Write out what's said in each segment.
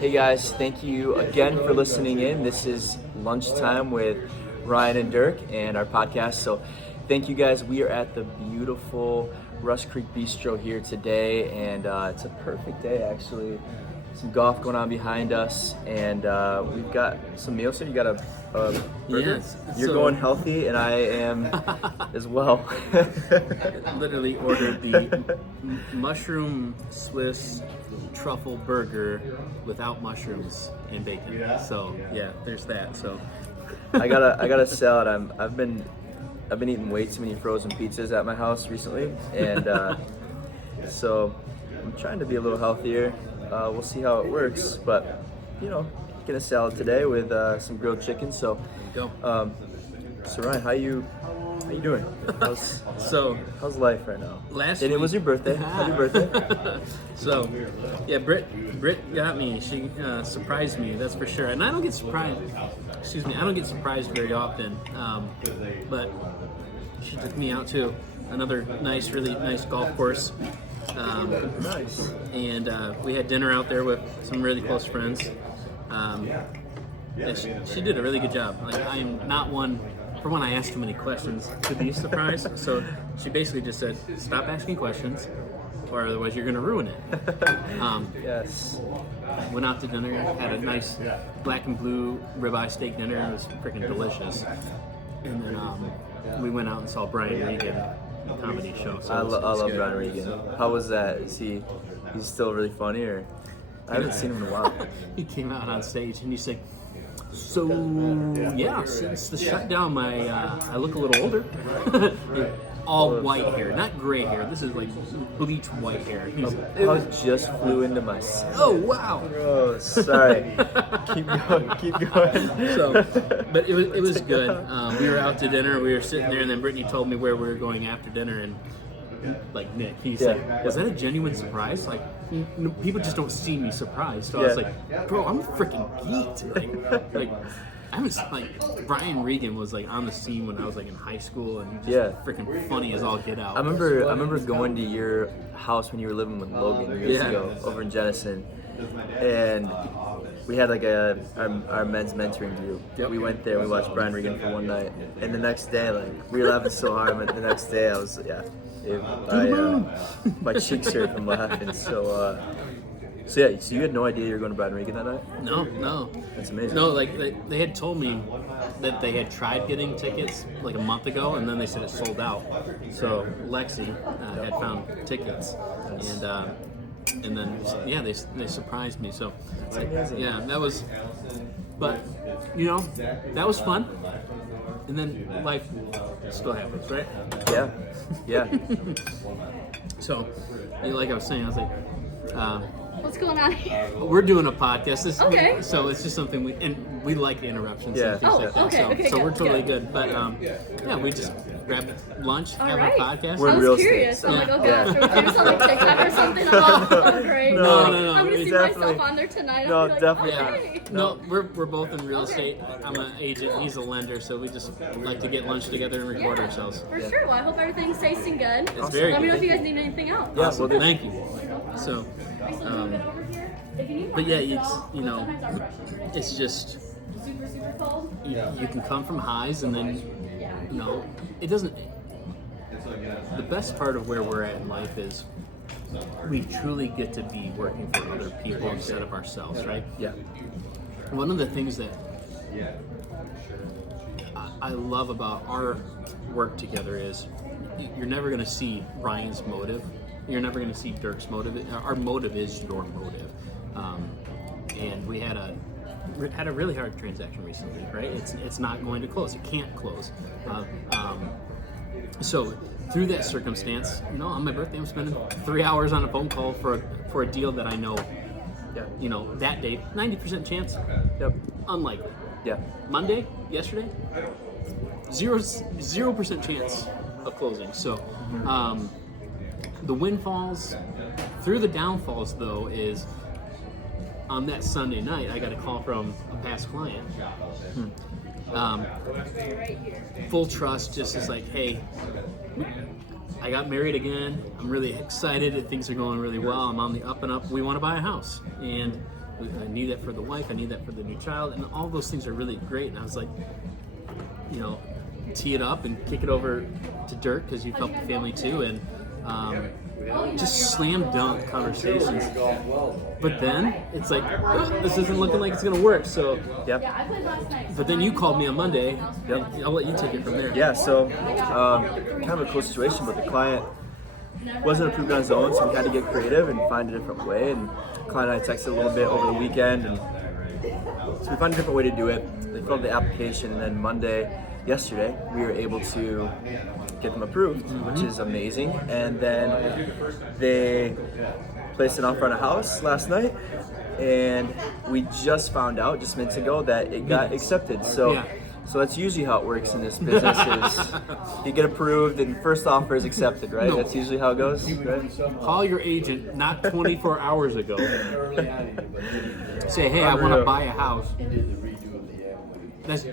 Hey guys, thank you again for listening in. This is Lunchtime with Ryan and Dirk and our podcast. So thank you guys. We are at the beautiful Rusk Creek Bistro here today, and it's a perfect day actually. Some golf going on behind us, and we've got some meals here. You got a burger? Yes. You're going healthy, and I am as well. I literally ordered the mushroom Swiss truffle burger without mushrooms and bacon. So yeah, there's that. So I got a salad. I've been eating way too many frozen pizzas at my house recently, and so I'm trying to be a little healthier. We'll see how it works, but get a salad today with some grilled chicken. So, go. So Ryan, how you doing? How's life right now? And it was your birthday. Happy birthday. So, yeah, Britt got me. She surprised me. That's for sure. And I don't get surprised. Excuse me. I don't get surprised very often. But she took me out to another really nice golf course. Nice. And we had dinner out there with some really close friends. Yeah, she did a really good job. Like, I am not one, for when I ask too many questions, to be surprised. So she basically just said, stop asking questions, or otherwise you're going to ruin it. Yes. Went out to dinner, had a nice black and blue ribeye steak dinner. It was freaking delicious. And then we went out and saw Brian Regan. Comedy show. So I love Brian Regan. How was that? He's still really funny, or I haven't seen him in a while. He came out on stage and he said, "So yeah, since the shutdown, I look a little older." All white hair, not gray hair. This is like bleach white hair. I just flew into my skin. Oh wow! Oh, sorry. Keep going. So, but it was good. We were out to dinner. We were sitting there, and then Brittany told me where we were going after dinner, and like Nick, he said, "Was that a genuine surprise? Like, people just don't see me surprised." So I was like, "Bro, I'm freaking geeked." Like. I was like, Brian Regan was like on the scene when I was like in high school, and he just freaking funny as all get out. I remember going to your house when you were living with Logan years ago over in Jenison, and we had like our men's mentoring group. Yep. We went there, we watched Brian Regan for one night, and the next day, like, we were laughing so hard, but the next day I was my cheeks hurt from laughing. So you had no idea you were going to Brian Regan that night? No. That's amazing. No, like they had told me that they had tried getting tickets like a month ago, and then they said it sold out. So Lexi had found tickets, and then they surprised me. So that's amazing. Yeah, that was, but that was fun. And then life still happens, right? Yeah. So, like I was saying, I was like. What's going on here? We're doing a podcast. Okay. So it's just something we like interruptions and things like that. Okay, so we're totally good. But we just grabbed lunch, have a podcast. We're I was real curious. estate, I'm like, oh gosh, are we doing this on like TikTok or something? Oh, great. No. I'm gonna see myself on there tonight. No, I'll be like, definitely. okay. No, we're both in real estate. I'm an agent. He's a lender. So we just like to get lunch together and record ourselves. For sure. Well, I hope everything's tasting good. It's very Let me know good. if you guys need anything else. Yeah, Awesome. well, Thank you. So, but yeah, it's just super cold. you can come from highs, and then it doesn't. The best part of where we're at in life is we truly get to be working for other people instead of ourselves, right? Yeah. One of the things that I love about our work together is you're never going to see Ryan's motive. You're never going to see Dirk's motive. Our motive is your motive. And we had a really hard transaction recently, right? It's not going to close. It can't close. So through that circumstance, on my birthday, I'm spending 3 hours on a phone call for a deal that I know, that day, 90% chance. Yep. Unlikely. Yeah. Monday, yesterday, 0% chance of closing. So, the windfalls, through the downfalls though, is on that Sunday night, I got a call from a past client. Full trust, just is like, hey, I got married again. I'm really excited. Things are going really well. I'm on the up and up. We want to buy a house. And I need that for the wife, I need that for the new child, and all those things are really great. And I was like, tee it up and kick it over to Dirk because you've helped the family too, and just slam dunk conversations. But then it's like, this isn't looking like it's gonna work. So Yep. but then you called me on Monday. Yep. I'll let you take it from there. Yeah, so kind of a cool situation, but the client wasn't approved on his own, so we had to get creative and find a different way. And the client and I texted a little bit over the weekend, and so we found a different way to do it. They filled the application, and then yesterday, we were able to get them approved, which is amazing. And then they placed an offer on a house last night, and we just found out just minutes ago that it got accepted. So that's usually how it works in this business is you get approved and first offer is accepted, right? No. That's usually how it goes, right? Call your agent not 24 hours ago. Say, hey, I want to buy a house.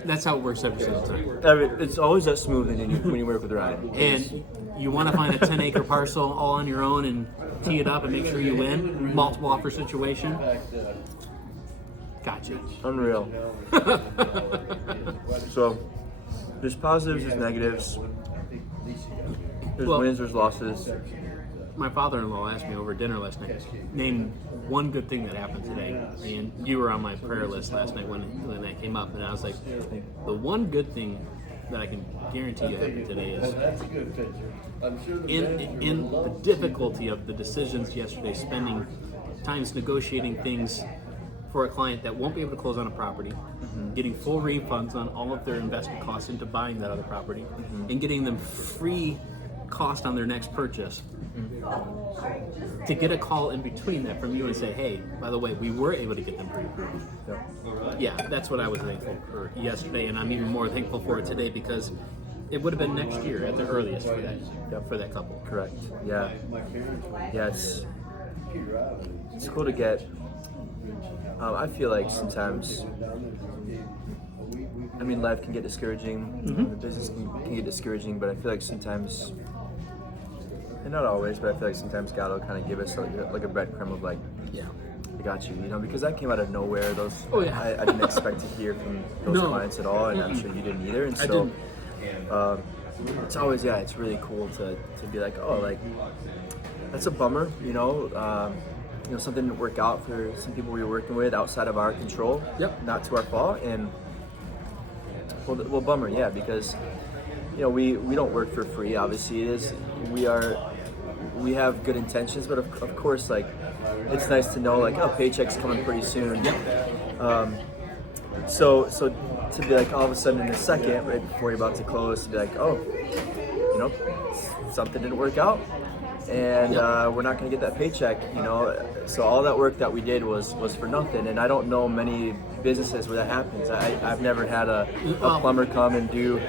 That's how it works every single time. I mean, it's always that smooth when you work with Ryan. And you want to find a 10-acre parcel all on your own and tee it up and make sure you win. Multiple offer situation. Gotcha. Unreal. So there's positives, there's negatives, there's wins, there's losses. My father-in-law asked me over dinner last night, name one good thing that happened today. And you were on my prayer list last night when that came up. And I was like, the one good thing that I can guarantee you happened today is in the difficulty of the decisions yesterday, spending times negotiating things for a client that won't be able to close on a property, getting full refunds on all of their investment costs into buying that other property, and getting them free cost on their next purchase. To get a call in between that from you and say, hey, by the way, we were able to get them pre-approved. Yeah, that's what I was thankful for yesterday, and I'm even more thankful for it today because it would have been next year at the earliest for that couple. Correct. Yeah. Yeah, it's cool to get. I feel like sometimes, life can get discouraging. The business can get discouraging, but I feel like sometimes, and not always, but I feel like sometimes God will kind of give us like a breadcrumb of like, I got you, because that came out of nowhere. I didn't expect to hear from those clients at all, and I'm sure you didn't either. And so, it's always, it's really cool to be like, oh, like that's a bummer, something didn't work out for some people we were working with outside of our control. Not to our fault, and well, bummer, because we don't work for free. Obviously, it is we have good intentions, but of course, like it's nice to know like, oh, paycheck's coming pretty soon. So to be like all of a sudden in a second, right before you're about to close, to be like, oh, something didn't work out, and we're not going to get that paycheck, So all that work that we did was for nothing, and I don't know many businesses where that happens. I've never had a plumber come and do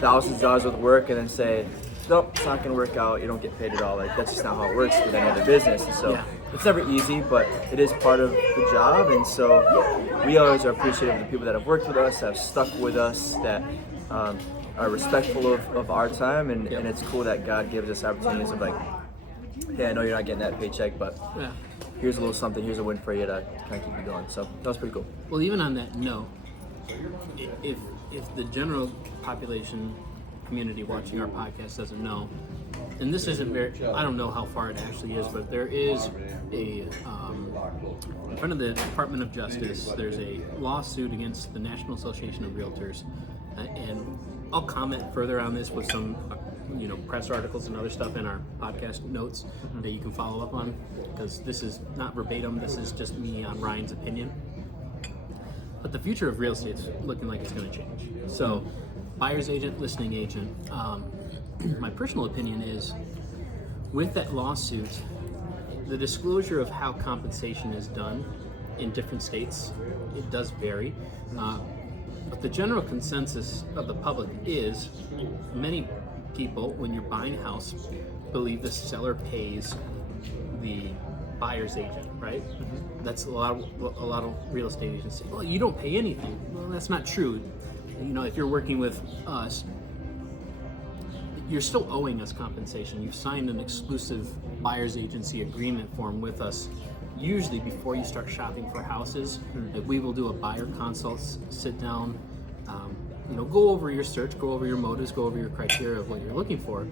thousands of dollars worth of work and then say, nope, it's not going to work out, you don't get paid at all. Like, that's just not how it works with any other business. And so it's never easy, but it is part of the job. And so we always are appreciative of the people that have worked with us, that have stuck with us, that are respectful of our time. And it's cool that God gives us opportunities of like, hey, I know you're not getting that paycheck, but here's a little something, here's a win for you to kind of keep you going. So that was pretty cool. Well, even on that note, if the general population community watching our podcast doesn't know, and this isn't very, I don't know how far it actually is, but there is in front of the Department of Justice, there's a lawsuit against the National Association of Realtors, and I'll comment further on this with some press articles and other stuff in our podcast notes that you can follow up on, because this is not verbatim, this is just me on Ryan's opinion. But the future of real estate is looking like it's going to change. So, buyer's agent, listing agent, my personal opinion is, with that lawsuit, the disclosure of how compensation is done in different states, it does vary. But the general consensus of the public is many people, when you're buying a house, believe the seller pays the buyer's agent, right? That's a lot of real estate agents say, well, you don't pay anything. Well, that's not true. If you're working with us, you're still owing us compensation. You've signed an exclusive buyer's agency agreement form with us usually before you start shopping for houses, like we will do a buyer consult, sit down, go over your search, go over your motives, go over your criteria of what you're looking for,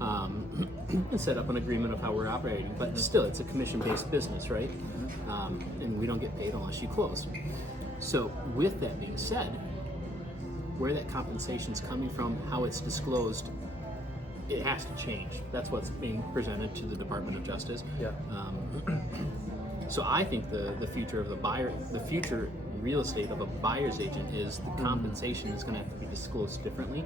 and set up an agreement of how we're operating. But still, it's a commission-based business, right? And we don't get paid unless you close. So with that being said, where that compensation is coming from, how it's disclosed, it has to change. That's what's being presented to the Department of Justice. Yeah. So I think the future of the future real estate of a buyer's agent is the compensation is going to have to be disclosed differently.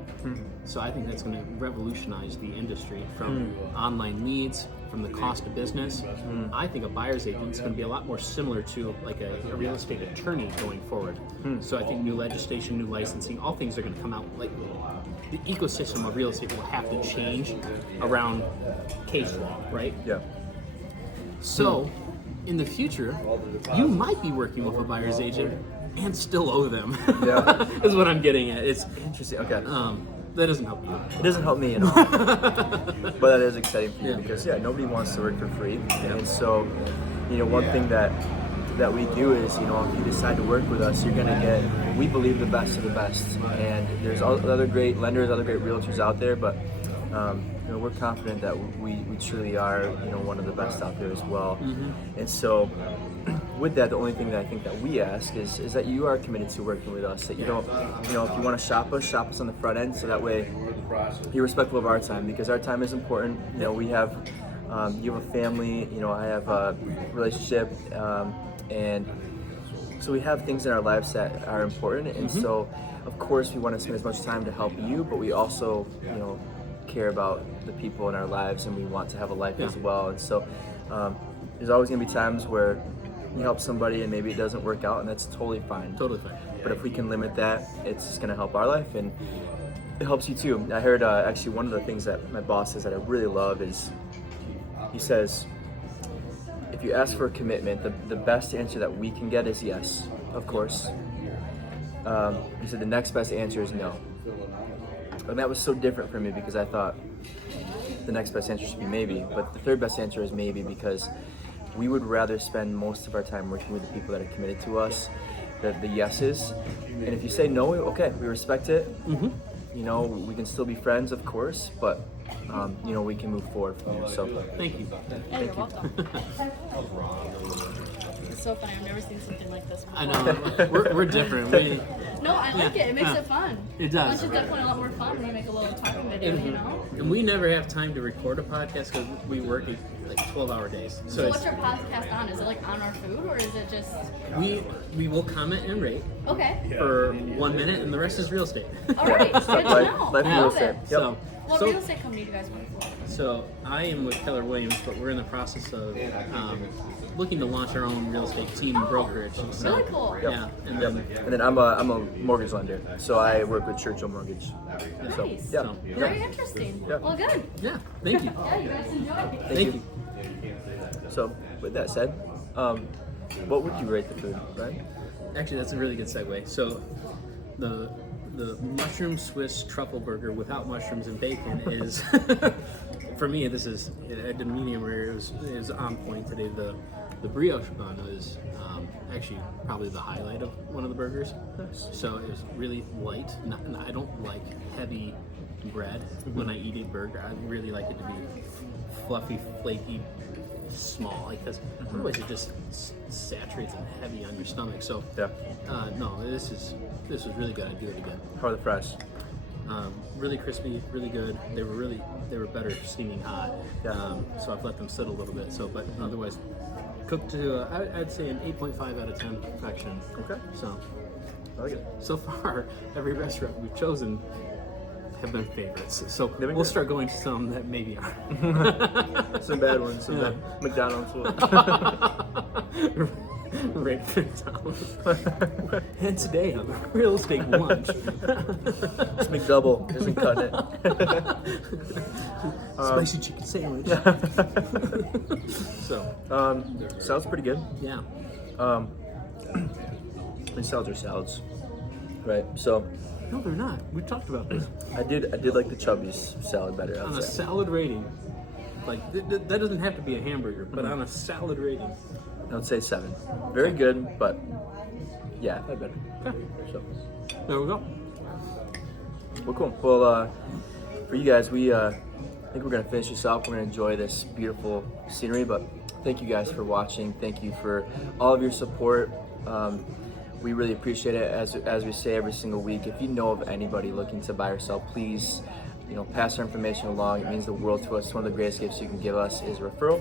So I think that's going to revolutionize the industry from online leads, from the cost of business. I think a buyer's agent is going to be a lot more similar to like a real estate attorney going forward. So I think new legislation, new licensing, all things are going to come out. Like the ecosystem of real estate will have to change around case law, right? Yeah. So in the future, you might be working with a buyer's agent and still owe them. Yeah. Is what I'm getting at. It's Interesting. Okay. that doesn't help you. It doesn't help me at all. But that is exciting for you because nobody wants to work for free. And so, one thing that we do is, if you decide to work with us, you're gonna get, we believe, the best of the best. And there's other great lenders, other great realtors out there, but we're confident that we truly are, one of the best out there as well. And so, with that, the only thing that I think that we ask is that you are committed to working with us. That you don't, if you want to shop us on the front end, so that way you're respectful of our time, because our time is important. We have, you have a family, I have a relationship, and so we have things in our lives that are important. And so, of course, we want to spend as much time to help you, but we also, care about the people in our lives, and we want to have a life as well. And so there's always going to be times where you help somebody and maybe it doesn't work out, and that's totally fine. Totally fine. But if we can limit that, it's just going to help our life, and it helps you too. I heard actually one of the things that my boss says that I really love is, he says, if you ask for a commitment, the best answer that we can get is yes, of course. He said the next best answer is no. And that was so different for me, because I thought the next best answer should be maybe, but the third best answer is maybe, because we would rather spend most of our time working with the people that are committed to us, the yeses. And if you say no, okay, we respect it. We can still be friends, of course, but we can move forward from there. So Thank you. Yeah, you're welcome. It's so funny. I've never seen something like this before. I know. We're different. No, I like it. It makes it fun. It does. Lunch is definitely a lot more fun when we make a little talking video, And we never have time to record a podcast because we work like 12-hour days. So what's your podcast on? Is it like on our food, or is it just... We will comment and rate for 1 minute, and the rest is real estate. All right, good to know. Life real estate. Yep. What real estate company do you guys work for? So I am with Keller Williams, but we're in the process of looking to launch our own real estate team and brokerage. So, Really cool. Yeah, and And then I'm a mortgage lender, so I work with Churchill Mortgage. So, Nice. yeah. Very interesting. Yeah. Well, good. yeah, thank you. Yeah, you guys enjoy. Thank you. So, with that said, what would you rate the food, right? Actually, that's a really good segue. So the mushroom Swiss truffle burger without mushrooms and bacon is, for me, I did medium rare. It was on point today. The brioche bun is actually probably the highlight of one of the burgers. So it was really light. I don't like heavy bread when I eat a burger. I really like it to be fluffy, flaky, small, because otherwise it just saturates and heavy on your stomach. So no, this was really good. I'd do it again. How are the fries? Really crispy, really good. They were better steaming hot. So I've let them sit a little bit. So, but otherwise, cooked to I'd say an 8.5 out of 10 perfection. Okay. So I like it. So far, every restaurant we've chosen have been favorites. So we'll good. start going to some that maybe are. Some bad ones, some bad McDonald's. Right, McDonald's. And today on the real estate lunch. This McDouble isn't cutting it. Spicy chicken sandwich. So, sounds pretty good. yeah. I mean, salads are salads, right? So No, they're not. We talked about this. I did like the Chubby's salad better. On I'd a say. salad rating, like that doesn't have to be a hamburger, but on a salad rating, I would say 7. Very good, but yeah, I'd better. Okay. So, There we go. well, cool. Well, for you guys, I think we're gonna finish this up. We're gonna enjoy this beautiful scenery, but thank you guys for watching. Thank you for all of your support. We really appreciate it. As we say every single week, if you know of anybody looking to buy or sell, please, pass our information along. It means the world to us. One of the greatest gifts you can give us is a referral.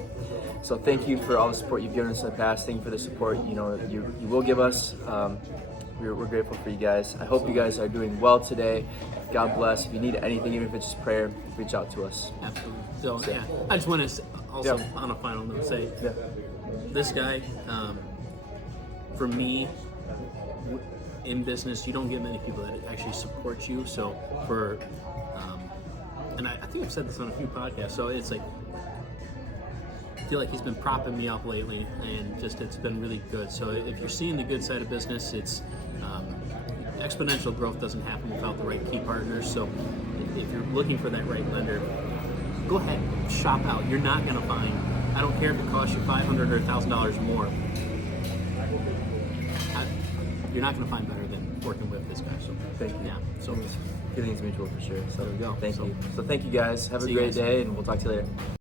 So thank you for all the support you've given us in the past. Thank you for the support you will give us. We're grateful for you guys. I hope you guys are doing well today. God bless. If you need anything, even if it's just prayer, reach out to us. Absolutely. So yeah, I just want to also on a final note say, this guy, for me, in business, you don't get many people that actually support you. So and I think I've said this on a few podcasts. So it's like, I feel like he's been propping me up lately, and just it's been really good. So if you're seeing the good side of business, it's exponential growth doesn't happen without the right key partners. So if you're looking for that right lender, go ahead, shop out. You're not going to find, I don't care if it costs you $500 or $1,000 more, you're not going to find better than working with this guy. So Thank you. Yeah. So Feelings mutual for sure. So there we go. Thank you. So thank you guys. Have a See you great guys. day, and we'll talk to you later.